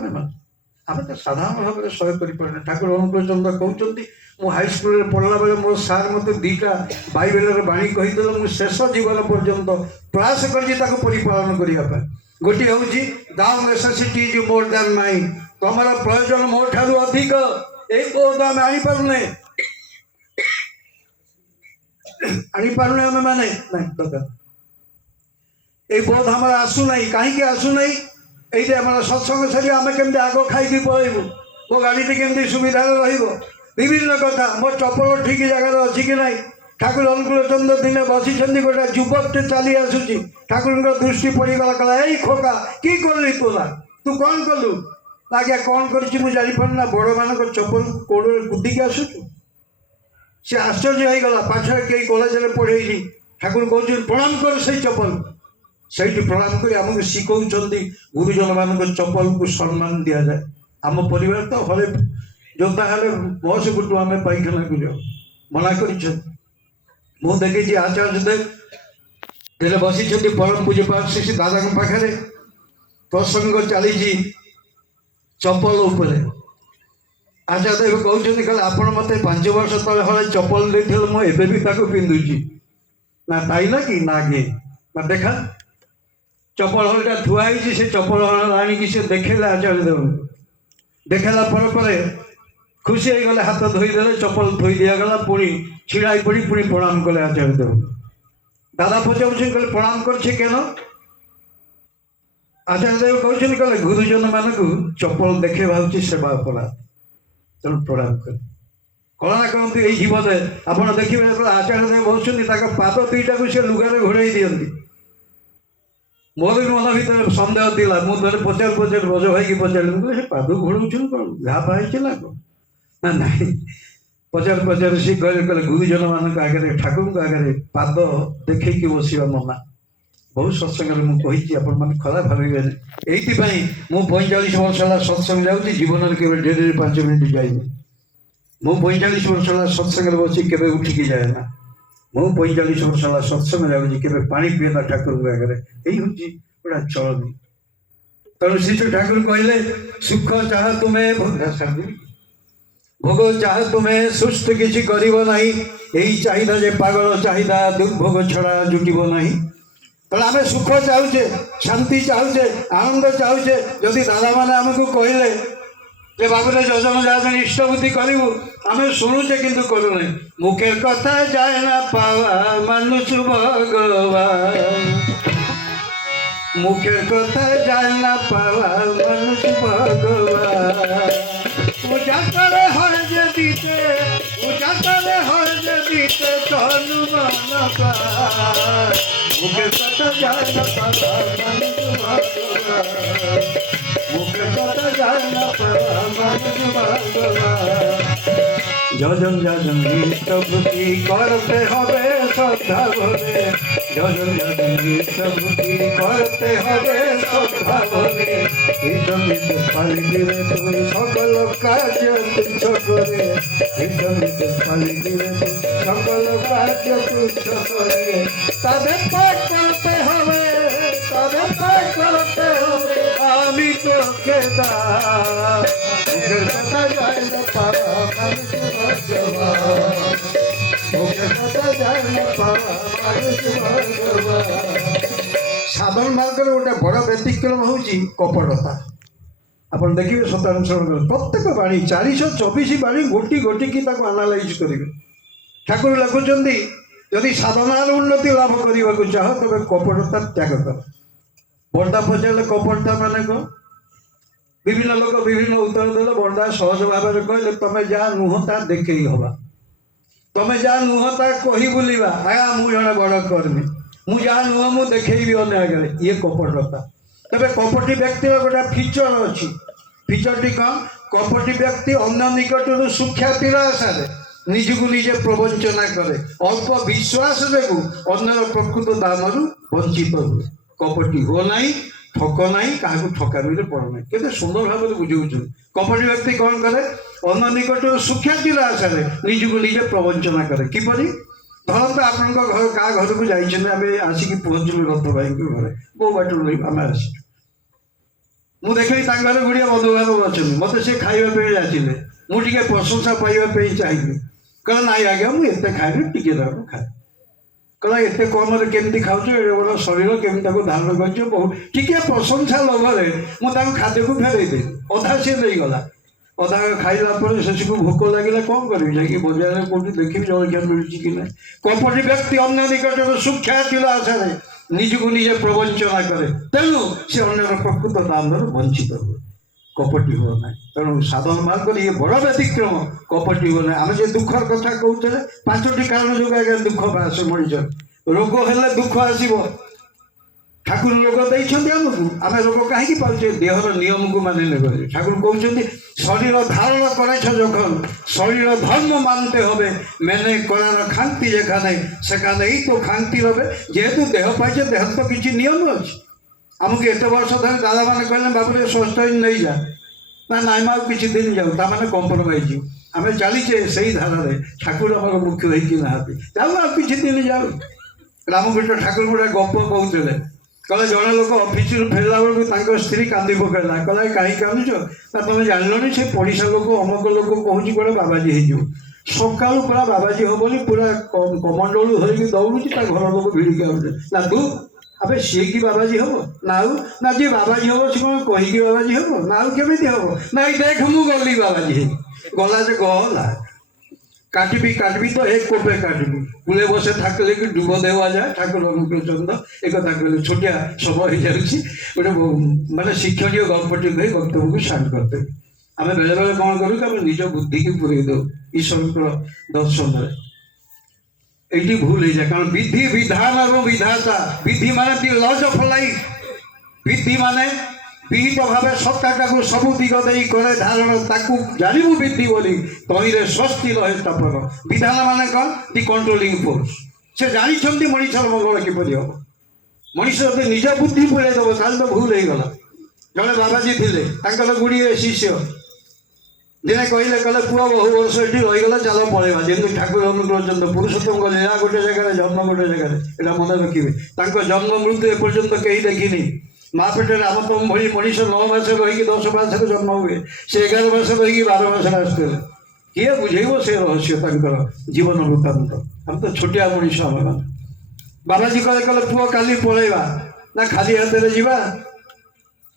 ଆମେ ତ ସାଧାରଣ ଭାବରେ ସହ୍ୟ କରିପାରୁନେ। ଠାକୁର ଅନୁକୂଳ ଚନ୍ଦ୍ର କହୁଛନ୍ତି, ମୁଁ ହାଇସ୍କୁଲରେ ପଢ଼ିଲା ବେଳେ ମୋ ସାର୍ ମୋତେ 2ଟା ବାଇବେଲର ବାଣୀ କହିଦେଲେ, ମୁଁ ଶେଷ ଜୀବନ ପର୍ଯ୍ୟନ୍ତ ପ୍ରୟାସ କରିଛି ତାକୁ ପରିପାଳନ କରିବା ପାଇଁ। ଗୋଟିଏ ହେଉଛି thou necessity is more than mine, ତମର ପ୍ରୟୋଜନ ମୋ ଠାରୁ ଅଧିକ। ଏଇ ବୋଧ ଆମେ ଆଣିପାରୁନେ ଆମେ ମାନେ ନାଇଁ ଦରକାର। এই ବୋଧ ଆମର ଆସୁନାହିଁ। କାହିଁକି ଆସୁନାହିଁ? ଏଇଠି ଆମର ସତ୍ସଙ୍ଗ ସରି ଆମେ କେମିତି ଆଗ ଖାଇକି ପଳେଇବୁ, ମୋ ଗାଡ଼ିଟି କେମିତି ସୁବିଧାରେ ରହିବ, ବିଭିନ୍ନ କଥା। ମୋ ଚପଲ ଠିକ୍ ଜାଗାରେ ଅଛି କି ନାହିଁ। ଠାକୁର ଅନୁକୂଳ ଚନ୍ଦ୍ର ଦିନେ ବସିଛନ୍ତି, ଗୋଟେ ଯୁବକଟେ ଚାଲି ଆସୁଛି। ଠାକୁରଙ୍କ ଦୃଷ୍ଟି ପଡ଼ିଗଲା, କହିଲା ଏଇ ଖୋକା କି କଲି ତୋରା, ତୁ କ'ଣ କଲୁ? ଆଜ୍ଞା କ'ଣ କରିଛି ମୁଁ ଜାଣିପାରୁନି, ନା ବଡ଼ମାନଙ୍କ ଚପଲ କୋଡ଼ରେ କୁଦିକି ଆସୁଛୁ। से आश्चर्य हो गला पाछे कई कॉलेज में पढ़े ठाकुर कहते प्रणाम कर से चपल से प्रणाम कर आमको शिखौं गुरुजन मान चपल को सम्मान दि जाए आम परिवार तो हले जोता हेले बस गुटू आम पाइखाना को जाओ मना कर देखी आचार्य देव बसी परम पूज्यपाद श्री श्री दादा पाखे प्रसंग चली चपल उपरे आचार्य देव कहते आपण मत 5 वर्ष तले हले चपल देते मुझे भी पिंधुची ना ताई ना कि ना गे ना देखा चपल हलटा थुआई से चपल हल आनिकी से देखेला आचार्य देव देखेला पर खुशी हो गले हाथ धोईदे चपल थोई दिगला पुणी छिड़ाई पड़ी पुणी प्रणाम कले आचार्य देव दादा पचार कले प्रणाम कर आचार्य देव कहते कले गुरुजन मान को चपल देखे भाव सेवा अपराध तेणु प्रणाम कर कल्पना करते यही जीवने आप देखिए आचार्य देव बसुँच पाद दुईटा को सी लुगारे घोड़ाई दिखती मोर भी मन भर सन्देह दिला मुझे पचार बज भाई की पचार पाद घोड़ाऊँ कौन घा पाई ना कौन ना ना पचार सी कहे गुरुजन मान आगे ठाकुर को आगे पाद देखी बसवा मना बहुत सत्संग में मुझे मैंने खराब भावे ये 45 वर्ष है सत्संग जाऊँगी जीवन में केवल डेढ़ 5 मिनट जाइए मु 45 वर्ष है सत्संग बस के उठिकी जाए ना मु 45 वर्ष है सत्संग जाऊँगी के पानी पीएना ठाकुर को आगे यही हूँ गोटा चलनी तेणु श्री ठाकुर कहले सुख चाह तुम्हें भोग चाह तुम्हें सुस्त किसी करिबो नहीं यही चाहिदा जे पागल चाहिदा दुर्भोग छड़ा जुटिबो नहीं तो आम सुख चाहूचे शांति चाहूचे आनंद चाहूचे जदि दादा मैंने आमको कहले जे बाबूरे योजना जहाँ इष्ट बुद्धि करूँ आम शुणुचे किंतु करूना मुखे कथा जाए ना पावा मानुष भगवान मुखे कथा जाए ना पावा मानुष भगवान पूजा करे हर दीते पूजा करे हर दीते तनु मन पार मुखे कथा जाए न पावा मानुष भगवान मुखे कथा जाए न पावा मानुष भगवान जजन जजन इष्ट बुद्धि करते हबे श्रद्धा भरे जजन जजन इष्ट बुद्धि करते हबे श्रद्धा भरे इष्ट पाली दिले तुम सकल कार्य तुच्छ करे इष्ट पाली दिले तुम सकल कार्य तुच्छ करे तबे पाठ करते हबे तबे पाठ करते हबे आमी तो केदा मुखे कथा जाए न पावा मानुष भगवान मुखे कथा जाए न पावा मानुष भगवान साधारण मार्ग गोटे बड़ व्यतिक्रम हूँ कपटता आप देखिए शतानुसरण कर प्रत्येक बाणी 424 बाणी गोटी गोटी की आनालाइज करेंगे ठाकुर लिखुंट जदि साधनार उन्नति लाभ करने को चाह तबे कपटता त्याग कर बर्दा पचारे कपटता मान कौन विभिन्न लोक विभिन्न उत्तर देते बर्दा सहज भाव में कहले तुम जहाँ नुहता देखे हवा तुम जहाँ नुहता कही बुलवा आया मुझे जड़े बड़ कर्मी मुझे जहाँ नुह मुझे देखेबी अन्य आगे ये कपटता तबे कपटी व्यक्ति गोटे फीचर अच्छी फीचरटी कौन कपटी व्यक्ति अन्य निकटर सुख्यातिर आशा निजको निजे प्रवंचना करे अल्प विश्वास जो अन्य प्रकृत दाम वंचित हुए कपटी हो ना ठक ना क्या ठकामी पड़ ना के सुंदर भाव में बुझे कपटी व्यक्ति कौन करे अन्य निकट सुख्यातिर आशा निजको निजे प्रवंचना करे किपर धरत आपण घर क्या घर को जाइए आसिक पहुँचलु रथ भाई घर बो बाट आम आस मुझे देखी घर गुड़िया बंधुबांधव अच्छा मत से खावाई आसिले मुझे प्रशंसा पाइबा चाहिए कह ना आज्ञा मुझे खाइबी टिके खाए कह एत कम केमती खाऊ बड़ा शरीर केमी धारण कर बहुत टी प्रशंसा लोभे मुझे खाद्य को फेरई दे अधा सी देगला अधा खाइला शेष को भोक लगे कौन करी जाकि बजार में कौटी देखी जलखिया मिलूँ कि ना कपटी व्यक्ति अन्य निकट सुख्यातिर आशा निजको निजे प्रवंचना करे तेणु से अन्य प्रकृत दाम वंचित हुए कपटी हो ना तेणु साधारण मार्ग ये बड़ व्यतिक्रम कपटी हो ना आम जो दुखर कथा कहते 5टी कारण जो आगे दुख आसे मनीष रोग हेल्ले दुख आसब ଠାକୁର ରୋଗ ଦେଇଛନ୍ତି ଆମକୁ, ଆମେ ରୋଗ କାହିଁକି ପାଉଛେ? ଦେହର ନିୟମକୁ ମାନିଲେ করে। ଠାକୁର କହୁଛନ୍ତି শরীর ধারণ করেছ যখন শরীর ধর্ম মানতে হবে, মেনে করার খান্তি যেখানে সেখানেই তো খান্তি হবে। যেহেতু দেহ পাইছে, দেহর তো কিছু নিয়ম আছে। আমাকে এত বর্ষ ধরে দাদা মানে কহিলেন বাবুরে ষষ্ঠ দিন নেই যা, না আমি ଆଉ କିଛି ଦିନ ଯାଉ, ତାମାନେ କମ୍ପ୍ରମାଇଜ୍। ଆମେ ଚାଲିଛେ ସେଇ ଧାରାରେ, ଠାକୁର ଆମର ମୁଖ୍ୟ ହେଇକି ନାହାନ୍ତି। ଯାଉ ଆଉ କିଛି ଦିନ ଯାଉ। ରାମକୃଷ୍ଣ ଠାକୁର ଗୋଟେ ଗପ କହୁଥିଲେ, କହିଲେ ଜଣେ ଲୋକ ଅଫିସରୁ ଫେରିଲା ବେଳକୁ ତାଙ୍କ ସ୍ତ୍ରୀ କାନ୍ଦି ପକାଇଲା। କହିଲା କାହିଁକି କାନ୍ଦୁଛ? ନା ତମେ ଜାଣିଲନି ସେ ପଡ଼ିଶା ଲୋକ ଅମକ ଲୋକ କହୁଛି କୁଆଡ଼େ ବାବାଜୀ ହେଇଯିବ। ସକାଳୁ ପୁରା ବାବାଜୀ ହବନି, ପୁରା କମଣ୍ଡଳୁ ଧରିକି ଦୌଡ଼ୁଛି, ତା ଘର ଲୋକ ଭିଡ଼ିକି ଆଉଛେ। ନା ତୁ আবে সে কি বাবাজি হব? না যে বাবাজি হব সে কোন কহিকি বাবাজি হব? না কেমিতি হব? না এই দেখ মু গলি বাবাজি হই গলা যে গলা কাটবি তো এক কোপে কাটবি। কুলে বসে থাকলে কি ডুব দেওয়া যায়? ঠাকুর অনুকূলচন্দ্র এ কথা কইলে। ছোটিয়া সময় হয়ে যাচ্ছে, গোটে মানে শিক্ষণীয় গল্পটি কই বক্তব্যকে সার করতে। আমি বেলে বেলে কଣ কରୁ আমি নিজ বুদ্ধিকে পুরেই দেଉ ଈଶ୍ୱରଙ୍କର ଦର୍ଶନରେ। এইটি ভুল হয়ে যায়, কারণ বিধি বিধান এবং বিধাতা। বিধি মানে দি লজ অফ লাইফ। বিধি মানে বিহিত ভাবে সত্তাটাকে সবু দিগ দেই করে ধারণ, তাকে জানিবু বিধি বলি তহিরে স্বস্তি রহে তপন। বিধান মানে কଣ? দি কন্ট্রোলিং ফোর্স। সে জানিছন্তি মଣିষর মঙ্গল কিপরি হব। মଣିষ যদি নিজ বুদ্ধি পুরাই দেব তাহলে তো ভুল হয়ে গেল। জনে বাবাজি ଥିଲେ, ତାଙ୍କର ଗୁଡ଼ିଏ ଶିଷ୍ୟ ଦିନେ କହିଲେ ପୁଅ ବହୁ ବର୍ଷ ଏଠି ରହିଗଲା, ଚାଲ ପଳେଇବା। ଯେମିତି ଠାକୁର ଅନୁକୂଳଚନ୍ଦ୍ର ପୁରୁଷୋତ୍ତମଙ୍କ ଲୀଳା ଗୋଟେ ଜାଗାରେ, ଜନ୍ମ ଗୋଟେ ଜାଗାରେ, ଏଇଟା ମନେ ରଖିବେ। ତାଙ୍କ ଜନ୍ମ ମୃତ୍ୟୁ ଏପର୍ଯ୍ୟନ୍ତ କେହି ଦେଖିନି। ମା ପେଟରେ ଆମତମ ଭଳି ମଣିଷ 9 ମାସ ରହିକି 10 ମାସରେ ଜନ୍ମ ହୁଏ, ସେ 11 ମାସ ରହିକି 12 ମାସରେ ଆସିଥିଲେ। କିଏ ବୁଝେଇବ ସେ ରହସ୍ୟ ତାଙ୍କର ଜୀବନ ବୃତ୍ତାନ୍ତ? ଆମେ ତ ଛୋଟିଆ ମଣିଷ ଆମେ। ବାବାଜୀ କହିଲେ ପୁଅ କାଲି ପଳେଇବା। ନା ଖାଲି ହାତରେ ଯିବା?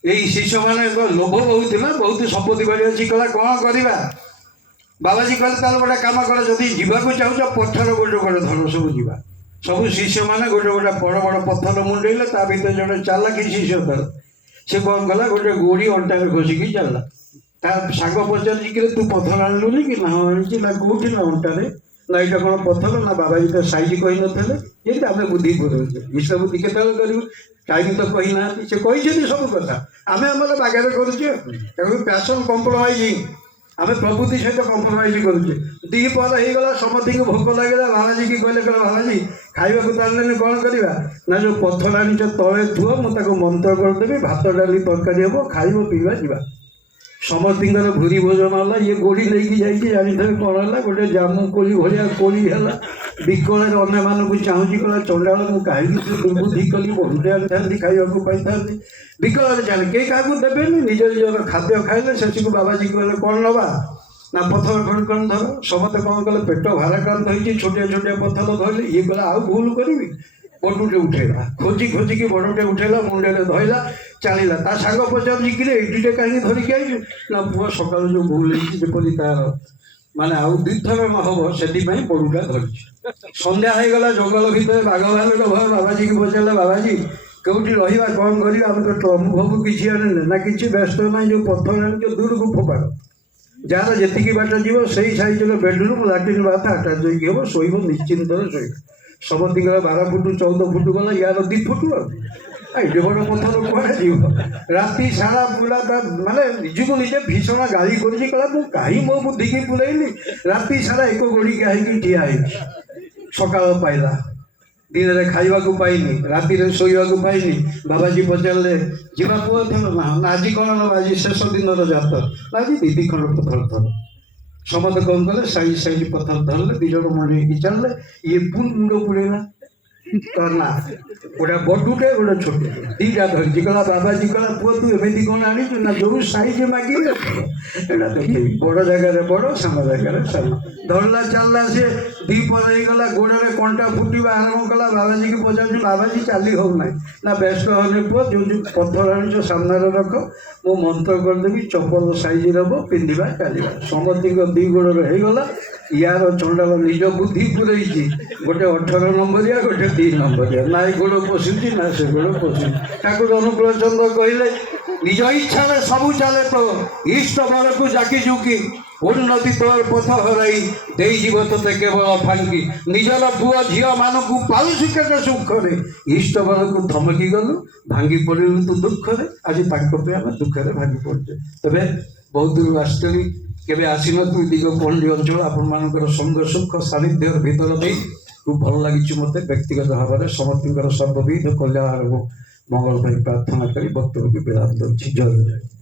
এই শিষ্যମାନଙ୍କ ଲୋଭ ବହୁତ ଥିଲା, ବହୁତ ସମ୍ପତ୍ତି ବାଡ଼ି ଅଛି। କହିଲା କ'ଣ କରିବା? ବାବାଜୀ କହିଲେ ତାହେଲେ ଗୋଟେ କାମ କର, ଯଦି ଯିବାକୁ ଚାହୁଁଛ ପଥର ଗୋଟେ ଗୋଟେ ଧର, ସବୁ ଯିବା। ସବୁ ଶିଷ୍ୟମାନେ ଗୋଟେ ଗୋଟେ ବଡ଼ ବଡ଼ ପଥର ମୁଣ୍ଡେଇଲେ। ତା ଭିତରେ ଜଣେ ଚାଲାକି ଶିଷ୍ୟ ତାର, ସେ କ'ଣ କଲା, ଗୋଟେ ଗୋଡ଼ି ଅଣ୍ଟାରେ ଘଷିକି ଚାଲିଲା। ତା ସାଙ୍ଗ ପଚାରୁଛି କି ତୁ ପଥର ଆଣିଲୁନି କି? ନା ଆଣିଛି। ନା କୋଉଠି? ନା ଅଣ୍ଟାରେ। ନା ଏଇଟା କ'ଣ ପଥର? ନା ବାବାଜୀ ତ ସାଇଜ କହିନଥିଲେ। ଯେମିତି ଆମେ ବୁଦ୍ଧି କରୁଛେ, ଈଶ୍ୱର ବୁଦ୍ଧି କେତେବେଳେ କରିବୁ? କାହିଁକି ତ କହିନାହାନ୍ତି, ସେ କହିଛନ୍ତି ସବୁ କଥା। ଆମେ ଆମର ବାଗରେ କରୁଛେ। ତେଣୁ ପ୍ୟାସନ୍ କମ୍ପ୍ରମାଇଜିଂ, ଆମେ ପ୍ରକୃତି ସହିତ କମ୍ପ୍ରମାଇଜ କରୁଛେ। ଦ୍ୱିପହର ହେଇଗଲା, ସମସ୍ତଙ୍କୁ ଭୋକ ଲାଗିଲା। ବାବାଜୀ କି କହିଲେ ବାବାଜୀ ଖାଇବାକୁ ତାହେଲେ କ'ଣ କରିବା? ନା ଯେଉଁ ପଥର ଆଣିଛ ତଳେ ଥୁଅ, ମୁଁ ତାକୁ ମନ୍ତ୍ର କରିଦେବି, ଭାତ ଡାଲି ତରକାରୀ ହେବ, ଖାଇବ ପିଇବା ଯିବା। ସମସ୍ତଙ୍କର ଭୁରି ଭୋଜନ ହେଲା। ଇଏ ଗୋଡ଼ି ନେଇକି ଯାଇଛି, ଜାଣିଥିବେ କ'ଣ ହେଲା? ଗୋଟେ ଜାମୁ କୋଳି ଭଳିଆ କୋଳି ହେଲା। ବିକଳରେ ଅନ୍ୟମାନଙ୍କୁ ଚାହୁଁଛି, କହିଲା ଚଣ୍ଡାଳ ମୁଁ କାହିଁକି ଦୁର୍ବୁଦ୍ଧି କଲି, ବହୁଟେ ଆଣିଥାନ୍ତି, ଖାଇବାକୁ ପାଇଥାନ୍ତି। ବିକଳରେ ଚାଲେ, କେହି କାହାକୁ ଦେବେନି, ନିଜ ନିଜର ଖାଦ୍ୟ ଖାଇଲେ। ଶେଷକୁ ବାବାଜୀ କହିଲେ କ'ଣ ନେବା? ନା ପଥର କ'ଣ ଧର। ସମସ୍ତେ କ'ଣ କଲେ? ପେଟ ଭାରାକ୍ରାନ୍ତ ହେଇଛି, ଛୋଟିଆ ଛୋଟିଆ ପଥର ଧରିଲେ। ଇଏ କହିଲା ଆଉ ଭୁଲ କରିବି, ବଡ଼ୁଟେ ଉଠେଇଲା। ଖୋଜିକି ବଡ଼ଟେ ଉଠେଇଲା, ମୁଣ୍ଡରେ ଧଇଲା, ଚାଲିଲା। ତା ସାଙ୍ଗ ପଚାରୁଛି କିରେ ଏଇଟିଟେ କାହିଁକି ଧରିକି ଆଇଛୁ? ନା ପୁଅ ସକାଳୁ ଯେଉଁ ଭୁଲ ହେଇଛି, ଯେପରି ତାର ମାନେ ଆଉ ଦ୍ୱିଥର ନ ହବ ସେଥିପାଇଁ ବଡ଼ୁଟା ଧରିଛି। ସନ୍ଧ୍ୟା ହେଇଗଲା, ଜଙ୍ଗଲ ଭିତରେ ବାଘ ଭାଲୁର ଭୟ। ବାବାଜୀକି ପଚାରିଲା ବାବାଜୀ କେଉଁଠି ରହିବା, କ'ଣ କରିବା? ଆମେ ତ ପ୍ରଭୁ କିଛି ଆଣିଲେ। ନା କିଛି ବ୍ୟସ୍ତ ନାହିଁ, ଯେଉଁ ପଥର ଆଣିଛ ଦୂରକୁ ଫୋପାଡ଼। ଯାହାର ଯେତିକି ବାଟ ଯିବ ସେଇ ସାଇଜର ବେଡରୁମ୍, ଲାଟ୍ରିନ୍ ବାଥ ଆଟାଚ୍ ହେଇକି ହେବ, ଶୋଇବ ନିଶ୍ଚିନ୍ତରେ ଶୋଇବ। ସମସ୍ତଙ୍କର 12 ଫୁଟ 14 ଫୁଟ ଗଲା, ୟାର 2 ଫୁଟ। ଆଉ ଏତେ ବଡ଼ ପଥର କୁଆଡ଼େ ଯିବ? ରାତି ସାରା ପୁରା ତା ମାନେ ନିଜକୁ ନିଜେ ଭୀଷଣ ଗାଳି କରୁଛି। କହିଲା ମୁଁ କାହିଁ ମୋ ବୁଦ୍ଧିକି ପୁରେଇଲି, ରାତି ସାରା ଏକ ଗୋଡ଼ିକା ହେଇକି ଠିଆ ହେଇଛି। ସକାଳ ପାଇଲା, ଦିନରେ ଖାଇବାକୁ ପାଇନି, ରାତିରେ ଶୋଇବାକୁ ପାଇନି। ବାବାଜୀ ପଚାରିଲେ ଯିବା ପୁଅ ଥିଲ? ନା ଆଜି କ'ଣ ନେବା? ଆଜି ଶେଷ ଦିନର ଯାତ। ଆଜି 2 ଖଣ୍ଡ ପଥର ଧର। ସମସ୍ତେ କ'ଣ କଲେ? ସାଇଜ ପଥର ଧରିଲେ, 2 ଜଣ ମଣ୍ଡେଇକି ଚାଲିଲେ। ଇଏ ପୁଣି ମୁଣ୍ଡ ପୁରେଇଲା। ନା ଗୋଟେ ବଡ଼ୁଟେ ଗୋଟେ ଛୋଟଟେ, 2ଟା ଧରିଛି। କହିଲା ବାବାଜୀ କହିଲା ପୁଅ ତୁ ଏମିତି କ'ଣ ଆଣିଛୁ? ନା ଯୋଉ ସାଇଜ ମାଗିଲେ ଏଇଟା ଦେଖେଇବି, ବଡ଼ ଜାଗାରେ ବଡ଼, ସାନ ଜାଗାରେ ସାନ। ଧରିଲା ଚାଲିଲା। ସେ ଦ୍ୱିପହର ହେଇଗଲା, ଗୋଡ଼ରେ କଣ୍ଟା ଫୁଟିବା ଆରମ୍ଭ କଲା। ବାବାଜୀକି ପଚାରୁଛି ବାବାଜୀ ଚାଲି ହେଉନାହିଁ। ନା ବ୍ୟସ୍ତ ହନି ପୁଅ, ଯେଉଁ ପଥର ଆଣିଛ ସାମ୍ନାରେ ରଖ, ମୁଁ ମନ୍ତ୍ର କରିଦେବି, ଚପଲ ସାଇଜ ହେବ, ପିନ୍ଧିବା ଚାଲିବା। ସମସ୍ତଙ୍କ 2 ଗୋଡ଼ରେ ହେଇଗଲା। ইয়াର ଚଣ୍ଡାଳ ନିଜ ବୁଦ୍ଧି ପୁରେଇଛି ଗୋଟେ 18 ନମ୍ବରିଆ ଗୋଟେ 3 ନମ୍ବରିଆ ନା ଏ ଗୋଡ଼ ପଶୁଛି ନା ସେ ଗୋଡ଼ ପଶୁଛି। ଠାକୁର ଅନୁକୂଳ ଚନ୍ଦ୍ର କହିଲେ ନିଜ ଇଚ୍ଛାରେ ସବୁ ଚାଲେ ତ ଇଷ୍ଟ ବଳକୁ ଜାକି ଜୁକି ଉନ୍ନତି ତୋର ପଥ ହରାଇ ଦେଇଯିବ ତୋତେ କେବଳ ଫାଙ୍କି ନିଜର ପୁଅ ଝିଅ ମାନଙ୍କୁ ପାଉଛୁ କେତେ ସୁଖରେ ଇଷ୍ଟ ବଳକୁ ଧମକି ଗଲୁ ଭାଙ୍ଗି ପଡ଼ିଲୁ ତୁ ଦୁଃଖରେ ଆଜି ତାଙ୍କ ପାଇଁ ଆମେ ଦୁଃଖରେ ଭାଙ୍ଗି ପଡ଼ୁଛେ। ତେବେ ବହୁତ ଦୂର ଆସିଥିଲି କେବେ ଆସିନଥିଲି ଦିଗ ପହଣ୍ଡି ଅଞ୍ଚଳ ଆପଣମାନଙ୍କର ସଙ୍ଗ ସୁଖ ସାନ୍ନିଧ୍ୟର ଭିତର ଦେଇ ଖୁବ୍ ଭଲ ଲାଗିଛି ମୋତେ ବ୍ୟକ୍ତିଗତ ଭାବରେ ସମସ୍ତଙ୍କର ସର୍ବବିଧ କଲ୍ୟାଣ ମଙ୍ଗଳ ପାଇଁ ପ୍ରାର୍ଥନା କରି ବକ୍ତବ୍ୟକୁ ବିରାମ ଦେଉଛି। ଜୟ ଜୟ।